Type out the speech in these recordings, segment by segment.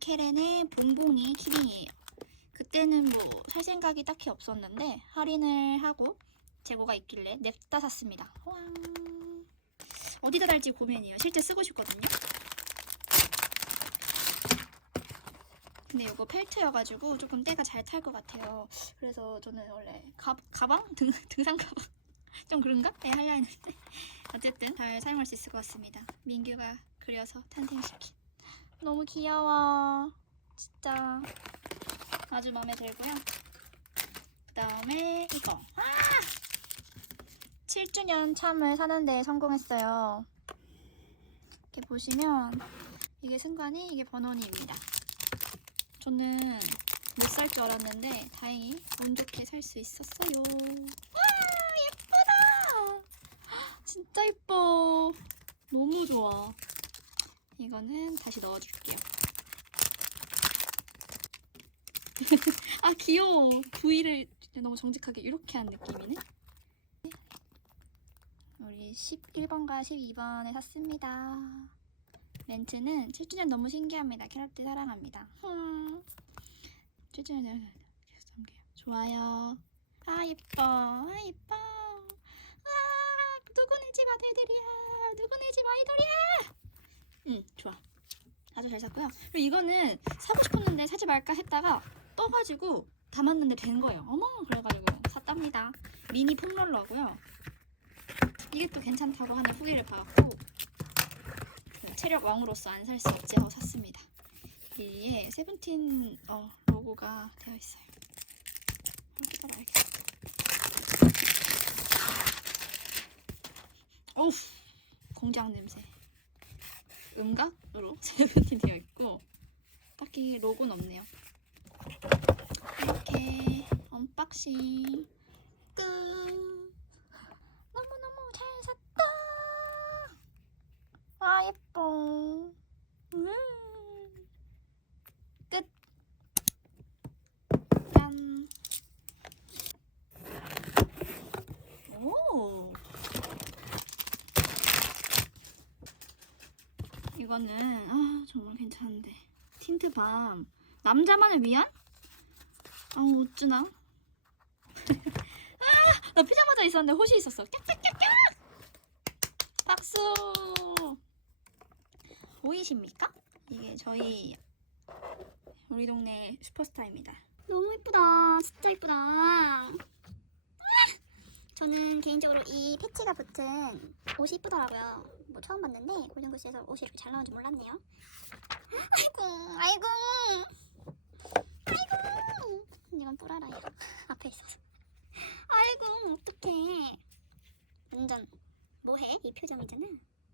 케렌의 봉봉이 키링이에요. 그때는 뭐 살 생각이 딱히 없었는데 할인을 하고 재고가 있길래 냅다 샀습니다. 와. 어디다 달지 고민이에요. 실제 쓰고 싶거든요. 근데 이거 펠트여가지고 조금 때가 잘 탈 것 같아요. 그래서 저는 원래 가, 가방? 등, 등산 가방? 좀 그런가? 네, 하려 했는데. 어쨌든 잘 사용할 수 있을 것 같습니다. 민규가 그려서 탄생시킨. 너무 귀여워. 진짜 아주 마음에 들고요. 그 다음에 이거. 아! 7주년 참을 사는데 성공했어요. 이렇게 보시면 이게 승관이, 이게 번원이입니다. 저는 못 살 줄 알았는데 다행히 운 좋게 살 수 있었어요. 와 예쁘다. 진짜 예뻐. 너무 좋아. 이거는 다시 넣어줄게요. 아 귀여워. 부위를 너무 정직하게 이렇게 한 느낌이네. 우리 11번과 12번에 샀습니다. 멘트는 7주년 너무 신기합니다. 캐럿들 사랑합니다. 흠. 7주년 좋아요. 아 예뻐. 아 예뻐. 아 누구네 집 아들들이야. 누구네 집 아이돌이야. 응 좋아. 아주 잘 샀고요. 그리고 이거는 사고 싶었는데 사지 말까 했다가 떠가지고 담았는데 된 거예요. 어머 그래가지고 샀답니다. 미니 폼롤러고요. 이게 또 괜찮다고 하는 후기를 받았고 그 체력 왕으로서 안 살 수 없지 해서 샀습니다. 여기에 세븐틴 어, 로고가 되어 있어요. 한번 뜯어봐야겠다. 어우 공장 냄새. 음각으로 세븐틴 되어 있고 딱히 로고는 없네요. 이렇게 언박싱 끝. 너무너무 잘 샀다. 아 예뻐. 음. 끝. 짠. 오. 이거는 아 정말 괜찮은데 틴트 밤 남자만을 위한? 아 어쩌나? 아, 나 피자마자 있었는데 호시 있었어. 깍깍깍깍! 박수! 보이십니까? 이게 저희 우리 동네 슈퍼스타입니다. 너무 이쁘다. 진짜 이쁘다. 아! 저는 개인적으로 이 패치가 붙은 옷이 이쁘더라고요. 뭐 처음 봤는데 골든구스에서 옷이 이렇게 잘 나온 줄 몰랐네요. 아이고, 아이고, 아이고. 이건 뿌라라야. 앞에 있어서. 아이고, 어떡해. 완전 뭐해? 이 표정이잖아.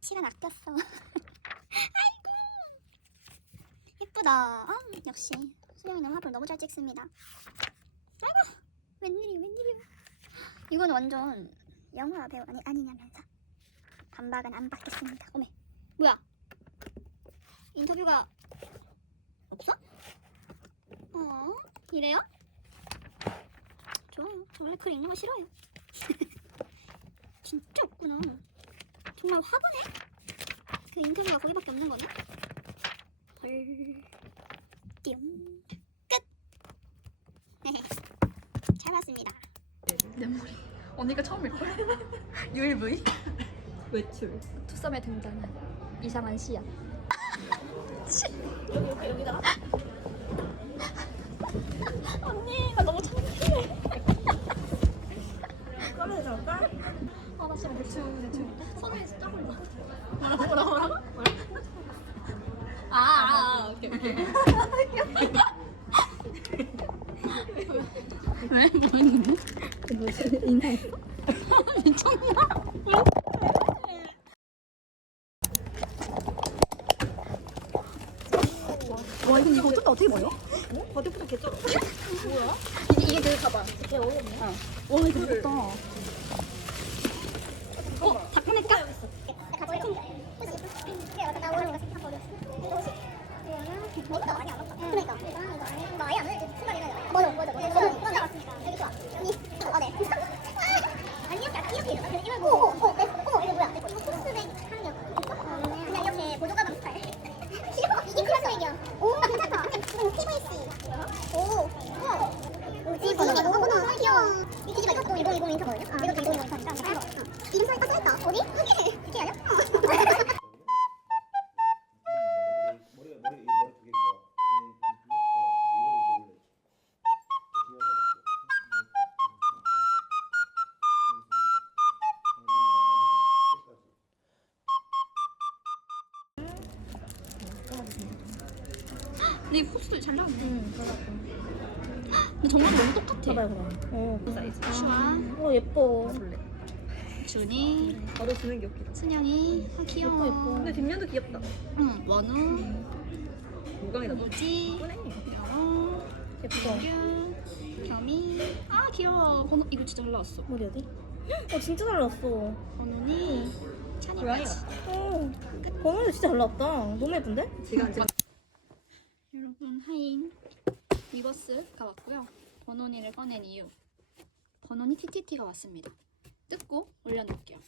시간 아꼈어. 아이고. 예쁘다. 아, 역시 수영이는 화보를 너무 잘 찍습니다. 아이고, 웬일이야, 웬일이야. 이건 완전 영화 배우 아니 아니냐면서 반박은 안 받겠습니다. 어메, 뭐야? 인터뷰가 없어? 어, 이래요? 좋아요. 저 원래 글 읽는 거 싫어요. 진짜 없구나. 정말 화보네? 그 인터뷰가 거기밖에 없는 거네? 헐. 띠용. 끝! 잘 봤습니다. 내 머리. 언니가 처음일걸? ULV? 외출. 투썸에 등장한 이상한 시야. 언니, 나 너무 창피해. 아, 나 지금 대충, 대충. 선우이 진짜 몰라. 뭐라고, 뭐라고, 뭐라고? 아, 아, 아, 오케이, 오케이. 왜? 뭐 했는데? 인사했어? 와, 근데 이거 어떻게 버려? 바둑부터 개쩔어. 뭐야? 이게, 이게 그 가방. 되게 어렵네. 어. 와, 이거 좋다. 근데 이 포스도 잘 나왔네. 응, 그래. 근데 정말 너무 똑같아. 봐봐요, 봐봐. 어, 그 사이즈. 슈아, 어, 예뻐. 준이, 나도 주는 게 웃기다. 순영이. 아, 귀여워. 예뻐, 예뻐. 근데 뒷면도 귀엽다. 응, 원우, 무광이다. 무지, 예쁘네. 영어, 예뻐. 규, 겸이. 아, 귀여워. 번호, 이거 진짜 잘 나왔어. 머리 어디? 어, 진짜 잘 나왔어. 번호니, 찬이까지. 어, 번호도 진짜 잘 나왔다. 너무 예쁜데? 지금 안여러분 하인 리버스가 왔고요. 버논이를 꺼낸 이유 버논이 TTT가 왔습니다. 뜯고 올려놓을게요.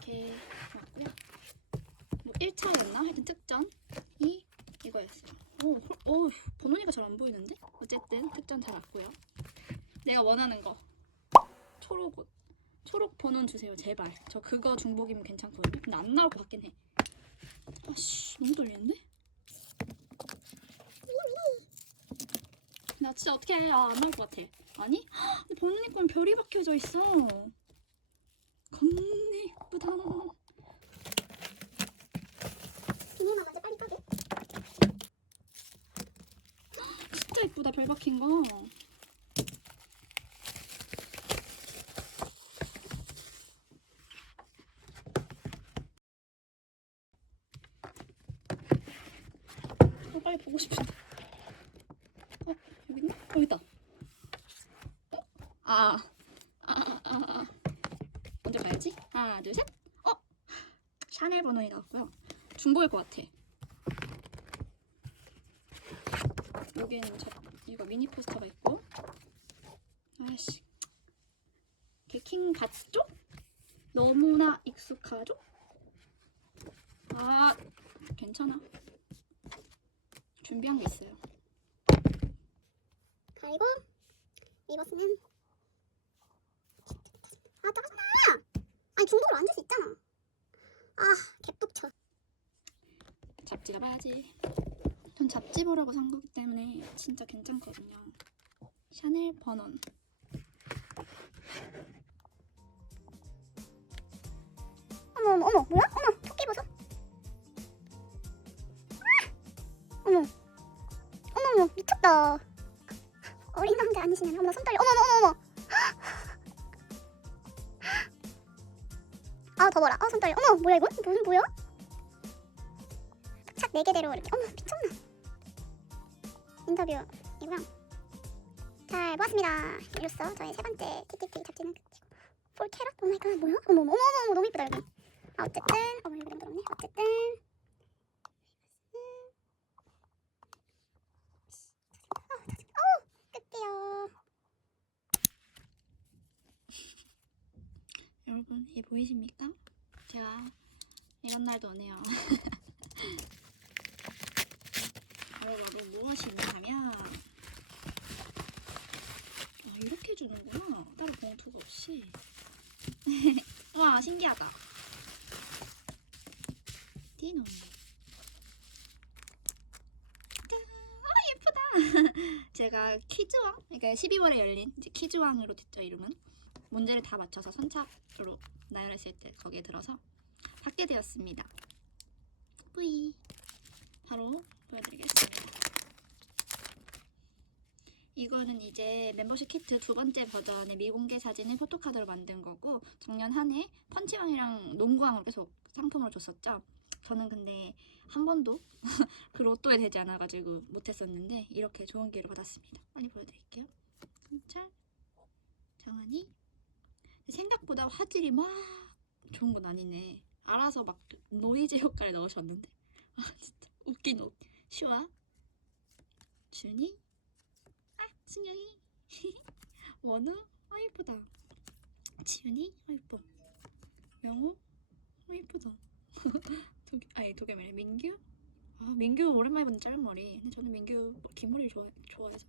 이렇게 왔고요. 뭐 1차였나? 하여튼 특전이 이거였어요. 오, 홀- 오 버논이가 잘 안 보이는데? 어쨌든 특전 잘 왔고요. 내가 원하는 거 초록 옷 초록 버논 주세요 제발. 저 그거 중복이면 괜찮거든요. 근데 안 나올 것 같긴 해. 아씨 너무 떨리는데? 나 진짜 어떻게 해? 아, 안 나올 것 같아. 아니? 헉, 근데 버논이 건 별이 박혀져 있어. 겁내 예쁘다. 비닐만 먼저 빨리 까게. 진짜 예쁘다 별 박힌 거. 어, 빨리 보고 싶은데. 어, 여기 있나? 어, 여기 있다. 어? 아, 아, 아, 아, 아. 먼저 가야지. 하나, 둘, 셋. 어? 번호이 나왔고요. 중복일 것 같아. 여기에는 저, 이거 미니 포스터가 있고 아씨 개킹 같죠? 너무나 익숙하죠? 아 괜찮아 준비한 게 있어요 그리고 리버스는 아 짜증나. 아니 중도로 앉을 수 있잖아. 아 개뚝쳐. 잡지 가 봐야지 전 잡지 보라고 산 거기 때문에 진짜 괜찮거든요 샤넬 버넌 어머 어머 어머 뭐야? 어머 토끼 보소. 아! 어머 어머 어머 미쳤다. 어린 남자 아니시냐면 어머 손 떨려. 어머. 떨려. 어머 뭐야 이건? 무슨 뭐야? 착네 개대로 이렇게. 어머 미쳤나? 인터뷰 이고요. 잘 보았습니다. 이로써 저의 세 번째 TTT 잡지는 끝이고. 폴 캐럿? 오마이갓 뭐야? 어머 어머 어머 너무 이쁘다 여기. 아, 어쨌든 어머 이거 너무 더럽네. 어쨌든 음. 아. 여러분 이게 보이십니까? 제가 이런 날도 오네요. 바로 바로 무엇이 있냐면 아 이렇게 주는구나. 따로 봉투가 없이. 와 신기하다. 디노 짠! 아 예쁘다! 제가 퀴즈왕? 그러니까 12월에 열린 이제 퀴즈왕으로 됐죠 이름은 문제를 다 맞춰서 선착으로 나열했을 때 거기에 들어서 받게 되었습니다. 뿌이 바로 보여드리겠습니다. 이거는 이제 멤버십 키트 두 번째 버전의 미공개 사진을 포토카드로 만든 거고 작년 한 해 펀치왕이랑 농구왕으로 계속 상품으로 줬었죠. 저는 근데 한 번도 그 로또에 되지 않아가지고 못했었는데 이렇게 좋은 기회를 받았습니다. 빨리 보여드릴게요. 경찰 장한이 생각보다 화질이 막 좋은 건 아니네. 알아서 막 노이즈 효과를 넣으셨는데. 아 진짜 웃긴 웃. 슈아. 준이. 아 순영이. 원우. 아 예쁘다. 지윤이. 아 예뻐. 명호. 아 예쁘다. 도겸 아니 도겸이래. 민규? 아 민규 오랜만에 보는 짧은 머리. 근데 저는 민규 긴 머리를 좋아 좋아해서.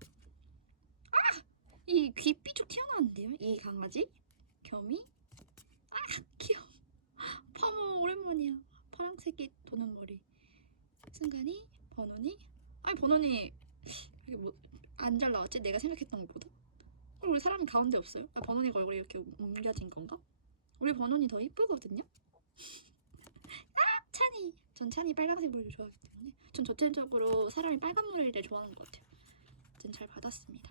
아! 이 귀삐 쭉 튀어나왔는데요? 이 강아지? 겸이? 아 귀여워 파모 오랜만이야 파랑색이 도는 머리 순간이 번원이 아니 번원이 이게 뭐 안 잘 나왔지? 내가 생각했던 것보다 어, 우리 사람이 가운데 없어요? 아 번원이가 얼굴이 이렇게 옮겨진 건가? 우리 번원이 더 이쁘거든요? 아 찬이 전 찬이 빨간색 머리를 좋아하기 때문에 전 전체적으로 사람이 빨간 머리를 좋아하는 것 같아요 전 잘 받았습니다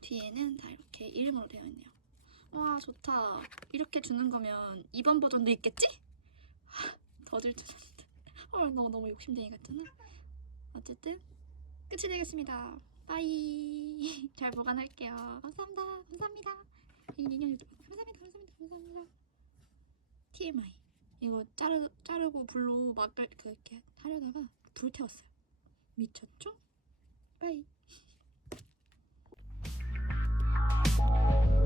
뒤에는 다 이렇게 이름으로 되어 있네요 와 좋다. 이렇게 주는 거면 2번 버전도 있겠지? 더들 주셨는데 헐 너가 너무 욕심쟁이 같잖아. 어쨌든 끝이 되겠습니다. 빠이. 잘 보관할게요. 감사합니다. 감사합니다. 인형 감사합니다. 감사합니다. 감사합니다. TMI 이거 자르, 자르고 불로 막 그, 그렇게 하려다가 불 태웠어요. 미쳤죠? 빠이.